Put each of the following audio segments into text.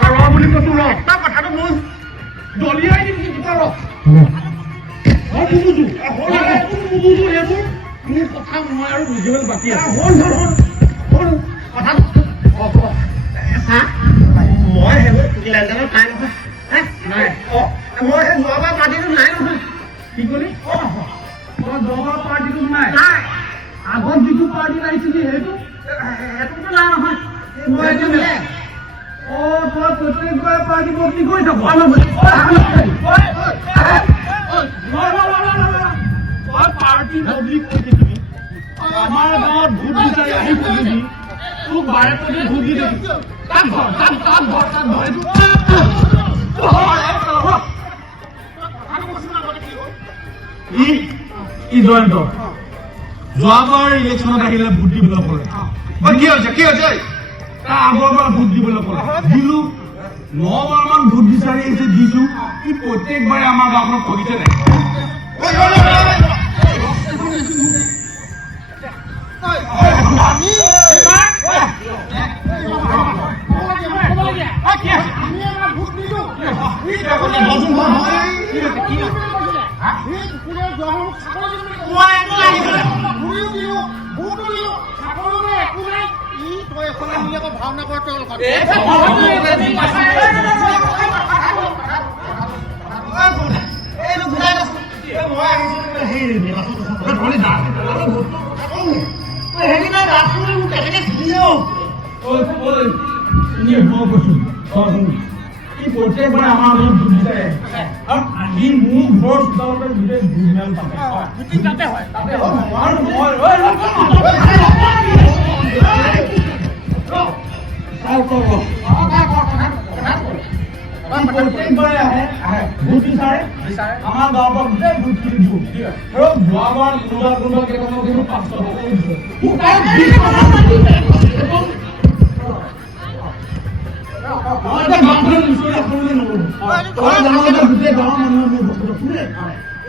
ৰ কৈছো ৰ তই কথাটো মই দলিয়াই দিম কিন্তু কথাটো অ, ক। চা মই সেইবোৰ নাই নহয়। হে? নাই। অ, মই সেই যোৱাবাৰ পাৰ্টিটো নাই নহয়। কি ক'লি? অ। তই যোৱাবাৰ পাৰ্টিটো নাই। নাই। আগত যিটো পাৰ্টি লাগিছিলি সেইটো? সেইটোতো নাই নহয়। মই এইটো অ তই প্ৰত্যেকবাৰে পাৰ্টি বদলি কৰি থাক। তই পাৰ্টি বদলি কৰি থাকিবি? আমাৰ গাঁৱত ভোট বিচাৰি আহি থাকিবি তোক বাৰে প্ৰতি ভোট দি থাকিবি তাত ধৰ তাত তাত ধৰ তাত ধৰ এইটো ই জয়ন্ত? যোৱাবাৰ ইলেকশ্যনত আহিলে ভোট দিবলৈ ক'লে। কি হৈছে কি হৈছে? তাৰ আগৰ পৰা ভোট দিবলৈ ক'লে। দিলো নবাৰ মান ভোট বিচাৰি আহিছে দিছো। ই প্ৰত্যেকবাৰে আমাৰ গাঁওখনত কৰিছে নাই। ঐ, শুনি মই কৈছো তই শুন। ই প্ৰত্যেকবাৰে আমাৰ মোৰ ঘৰ চোতালতে গোটেই হয় তাতে হয় আমাৰ গাঁৱৰ পৰা গোটেই ভোট কিনি দিওঁ যোৱাবাৰ কোনোবা কোনোবা কেইটামান কিন্তু পাঁচশো টকা দিছে নকৰো।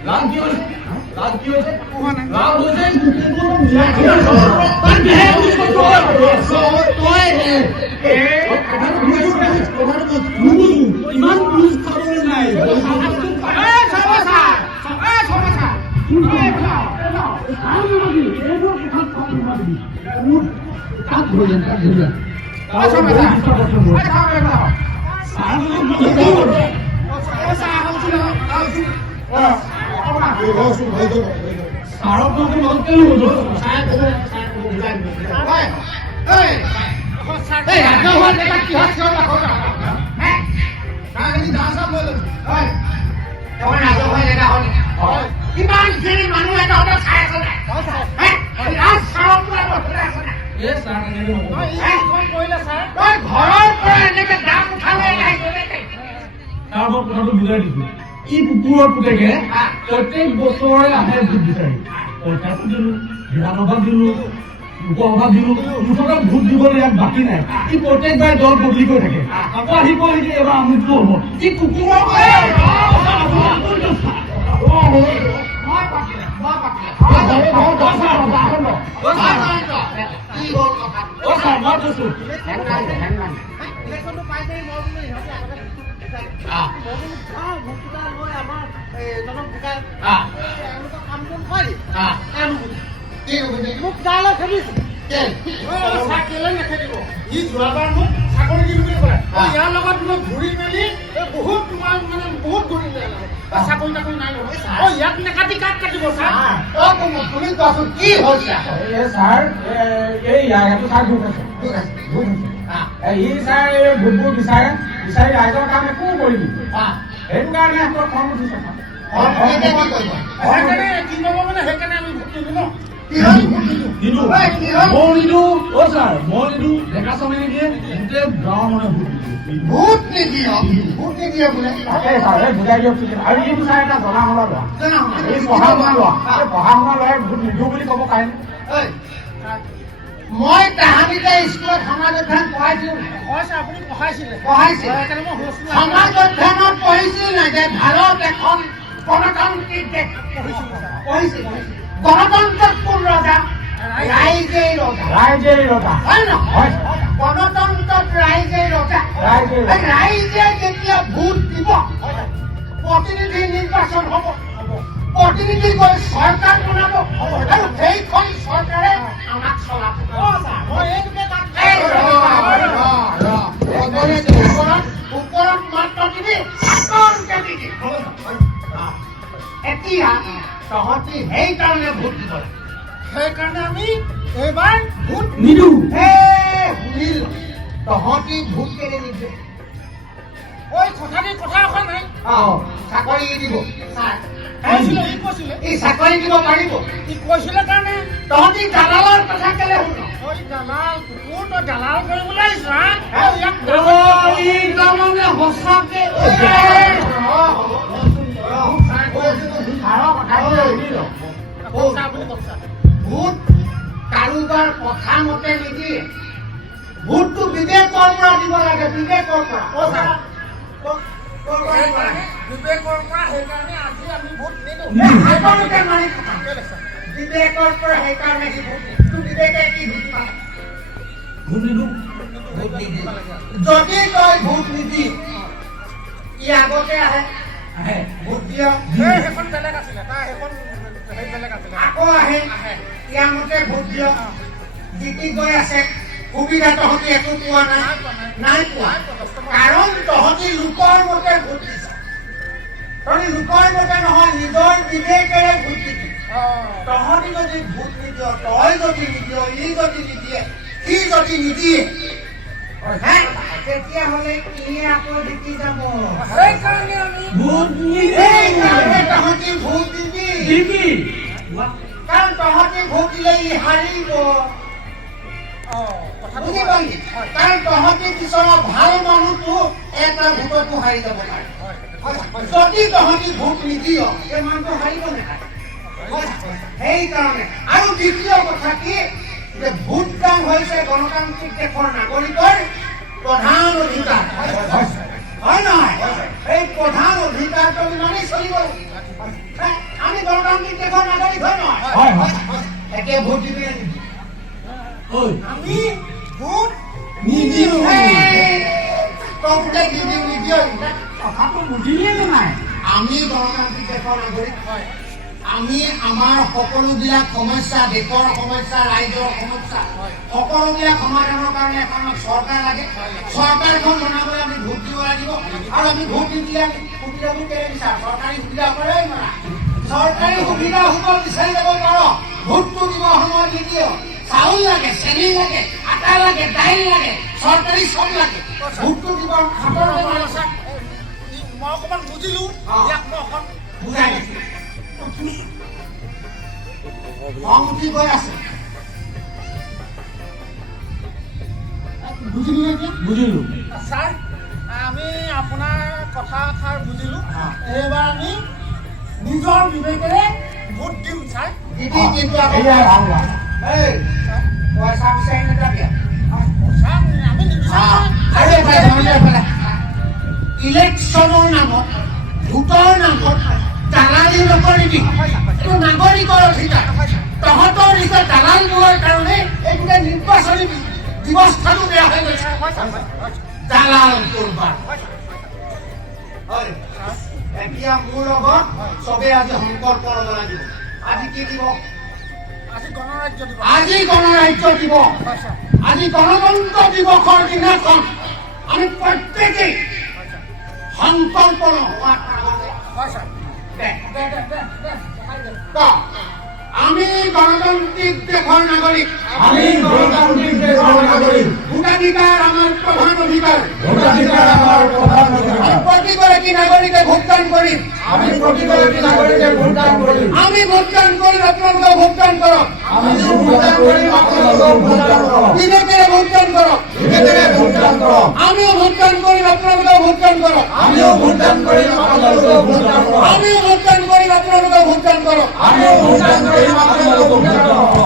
আমাৰ ঘৰত ভোটটো দিব লাগে আমি ইয়াক নিদিয়া নাই লাভ কি হৈছে লাভ কি হৈছে লাভ হৈছে তাত বিহে বুলি কৈছো। তই হে। এই, কথাটো বুজিছো নাই? কথাটো বুজ- নুবুজো। ইমান বুজ খাবলৈ নাই তাত ধৰি তাত ধৰি ইমানখিনি মানুহ এটা হ'লে নাই? তই ঘৰৰ পৰা এনেকে দাম ই কুকুৰৰ পুতেকে প্ৰত্যেক বছৰে আহে ভোট বিচাৰি পঞ্চায়তো দিলো বিধানসভাত দিলো লোকসভাত দিলো মুঠতে ভোট দিবলৈ ইয়াত বাকী নাই ই প্ৰত্যেকবাৰে দল বদলি কৰি থাকে আকৌ আহি কয় যে এইবাৰ আমুকটো হ'ব ই কুকুৰৰ মই বোলো বুলি ইয়াৰ লগত ঘূৰি মেলি এই বহুত তোমাৰ মানে বহুত ঘূৰিলে চাকৰি তাকৰি নাই নহয়। অ ইয়াক নেকাটি কাক কাটিব ছাৰ? অ, তুমি- তুমি কোৱাচোন, কি হৈছে? ছাৰ এই ইয়াৰ চাৰ ভোট আছে। ঠিক আছে। ভোট আছে। এই সি এই ভোটবোৰ বিচাৰে বিচাৰি ৰাইজৰ কাম একো কৰিবি? সেইটো কাৰণে সিহঁতৰ খং উঠিছে। মানে মানে বুজাই দিয়ক আৰু এইটো এটা জনা পঢ়া শুনা ল'ৰাই ভোট নিদিওঁ বুলি ক'ব পাৰে মই তাহাঁতিতে স্কুলত সমাজ অধ্যয়ন পঢ়াইছিলো সমাজ অধ্যয়নত পঢ়িছিল নাই যে ভাৰত এখন দেশ পঢ়িছিল কোন রাজা? ৰাইজেই ৰজা ৰাইজেই রাজা। হয় না? গণতন্ত্ৰত ৰাইজেই ৰজা ৰাইজে যেতিয়া ভোট দিব প্ৰতিনিধি নিৰ্বাচন হ'ব প্ৰতিনিধি গৈ চৰকাৰ বনাব আৰু সেইখন চৰকাৰে ঐ কথাটি কথা এখন নাই আহ, চাকৰি দিব। ছাৰ কৈছিলে ই কৈছিলে ই চাকৰি দিব পাৰিব ই কৈছিলে কাৰণে তহঁতি দালালৰ কথা কেলে শুন ঐ দালাল কুকুৰ তই দালাল কৰিবলৈ ই তাৰমানে সঁচাকে কাৰোবাৰ কথা মতে নিদিয়ে। ভোটটো বিবেকৰ পৰা দিব লাগে বিবেকৰ পৰা বিবেকৰ পৰা সেইকাৰণে আজি আমি ভোট নিদিওঁ এই হাতৰকে মাৰি থকা। কেলে ছাৰ? বিবেকৰ পৰা সেইকাৰণে সি ভোট নিদিয়ে। তোৰ বিবেকে কি ভোট পালে? ভোট নিদো ভোট নিদিয়ে। যদি তই ভোট নিদি ই আগতে আহে আহে ভোট দিয় এই সেইখন বেলেগ আছিলে তাৰ সেইখন সেই বেলেগ আছিলে আকৌ আহে ইয়াৰ মতে ভোট দিয় জিকি গৈ আছে সুবিধা তহঁতি একো পোৱা নাই নাই পোৱা কাৰণ তহঁতি লোকৰ মতে ভোট দিছ। তহঁতি লোকৰ মতে নহয় নিজৰ বিবেকেৰে ভোট দিবি তহঁতি যদি ভোট নিদিয় তই যদি নিদিয় ই যদি নিদিয়ে সি যদি নিদিয়ে তেতিয়াহ'লে ই আকৌ জিকি যাব? তহঁতি ভোট দিবি। কাৰণ তহঁতি ভোট দিলে ই হাৰিব। বুজি। পালি কাৰণ তহঁতি ভালো মানুহটো এটা ভোটতো হাৰি যাব পাৰে। যদি তহঁতি ভোট নিদিয় সেই মানুহটো হাৰিব নাপায় সেইকাৰণে। আৰু দ্বিতীয় কথা কি? যে ভোটদান হৈছে গণতান্ত্ৰিক দেশৰ নাগৰিকৰ প্ৰধান অধিকাৰ। হয় নহয়? এই প্ৰধান অধিকাৰটো মানি চলিব। আমি গণতান্ত্ৰিক দেশৰ নাগৰিক হয় নহয়? হয় হয়। একে ভোট দিবি আমি কথাটো নাই। আমি গণতান্ত্ৰিক দেশৰ নাগৰিক হয়। আমি আমাৰ সকলোবিলাক সমস্যা দেশৰ সমস্যা ৰাইজৰ সমস্যা সকলোবিলাক সমাধানৰ কাৰণে এখন চৰকাৰ লাগে। চৰকাৰখন বনাবলৈ আমি ভোট দিব লাগিব। আৰু আমি ভোট নিদিলে আমি সুবিধাবোৰ কেলে বিচাৰ চৰকাৰী সুবিধা কৰে নোৱাৰা। চৰকাৰী সুবিধা হ'ব বিচাৰি যাব পাৰ। ভোটটো দিব সময়ত নিদিয়। চাউল লাগে চেনি লাগে আটা লাগে লাগে চৰকাৰী চব লাগে। ভোটটো দিব হাতৰ মই অকণমান বুজিলো। ইয়াক মই অকণ বুজাই দিছো। খং উঠি গৈ আছে? বুজিলি নে? বুজিলো ছাৰ আমি আপোনাৰ কথাষাৰ বুজিলো। এইবাৰ আমি নিজৰ বিবেকেৰে ভোট দিম ছাৰ দিদি কিন্তু ভালো ভালো পইচা বিচাৰি নাযাবি ইলেকশ্যনৰ নামত ভোটৰ নামত দালালি নকৰিবি এইটো নাগৰিকৰ অধিকাৰ। তহঁতৰ নিজৰ দালালবোৰৰ কাৰণে এইটোকে নিৰ্বাচনী ব্যৱস্থাটো বেয়া হৈ গৈছে। দালাল। হয়। এতিয়া মোৰ লগত চবেই আজি সংকল্প ল'ব লাগিব আজি কি দিব? আজি গণৰাজ্য দিব। আজি গণৰাজ্য দিব। হয় ছাৰ আজি গণতন্ত্ৰ দিৱসৰ দিনাখন আমি প্ৰত্যেকেই হয় সংকল্প নোহোৱাৰ আগতে ক আমি গণতান্ত্রিক দেশৰ নাগৰিক আমি গণতান্ত্রিক দেশের নাগরিক। ভোটাধিকাৰ আমাৰ প্ৰধান অধিকাৰ ভোটাধিকার আমার প্রধান অধিকার। আমি প্ৰতিগৰাকী নাগৰিকে ভোটদান কৰিম আমি প্রতিগৰাকী নাগরিকে ভোটদান করি? আমি ভোটদান কৰিম আপোনালোকে ভোটদান কৰক আমি ভোটদান করি আপনাদের ভোটদান করো। বিবেকেৰে ভোটদান কৰক বিবেকেৰে ভোটদান করো। আমিও ভোটদান কৰিম আপোনালোকে ভোটদান কৰক আমিও ভোটদান করি আপনাদের ভোটদান করো। আমিও ভোটদান আপনারা ভুটান করো আমি ভুটান করি মাত্র ভুটান করো